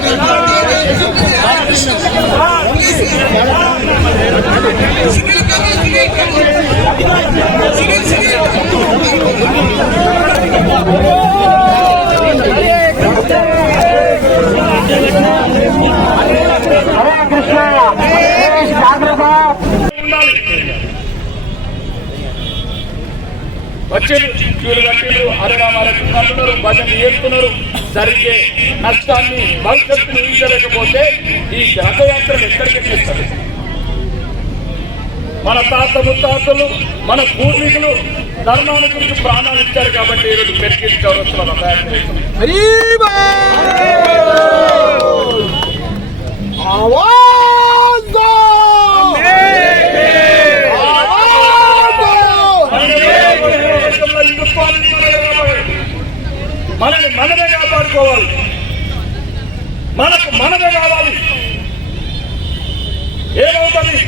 హరే కృష్ణ జాగ్రత్త వచ్చారు క్యూలు కట్టిరు అరగామాలకు కట్టున్నారు భజన చేస్తున్నారు. జరిగే నష్టాన్ని భవిష్యత్తును ఊహించలేకపోతే ఈ రథయాత్రలు ఎక్కడికి తీస్తారు? మన తాత ముత్తాతలు మన పూర్వీకులు ధర్మాన్ని గురించి ప్రాణాలు ఇచ్చారు కాబట్టి ఈరోజు పెరిగించవలసిన రథయాత్ర. మనని మనమే కాపాడుకోవాలి. మనకు మనమే కావాలి. ఏమవుతుంది?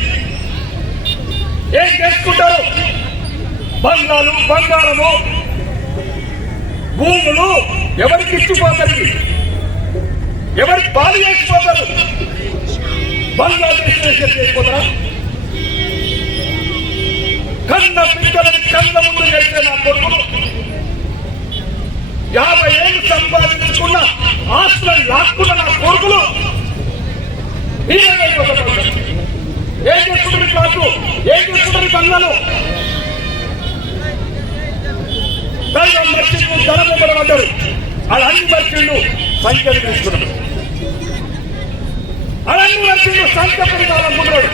ఏం చేసుకుంటారు? బంగాలు బంగారము భూములు ఎవరికి ఇచ్చిపోతారు ఎవరికి బాధ చేసిపోతారు ఏం చేస్తున్నారు క్లాసు ఏం చేస్తున్నారు బంగాలు దైవం మర్చిండు ధనం ఇవ్వడం అంటారు అన్ని సంఖ్యలు తీసుకున్నాడు అన్ని మర్చిండు సంఖ్య పెరిగాలనుకున్నాడు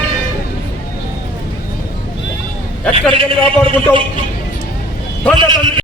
ఎక్కడికి వెళ్ళి కాపాడుకుంటావు? తండ్రి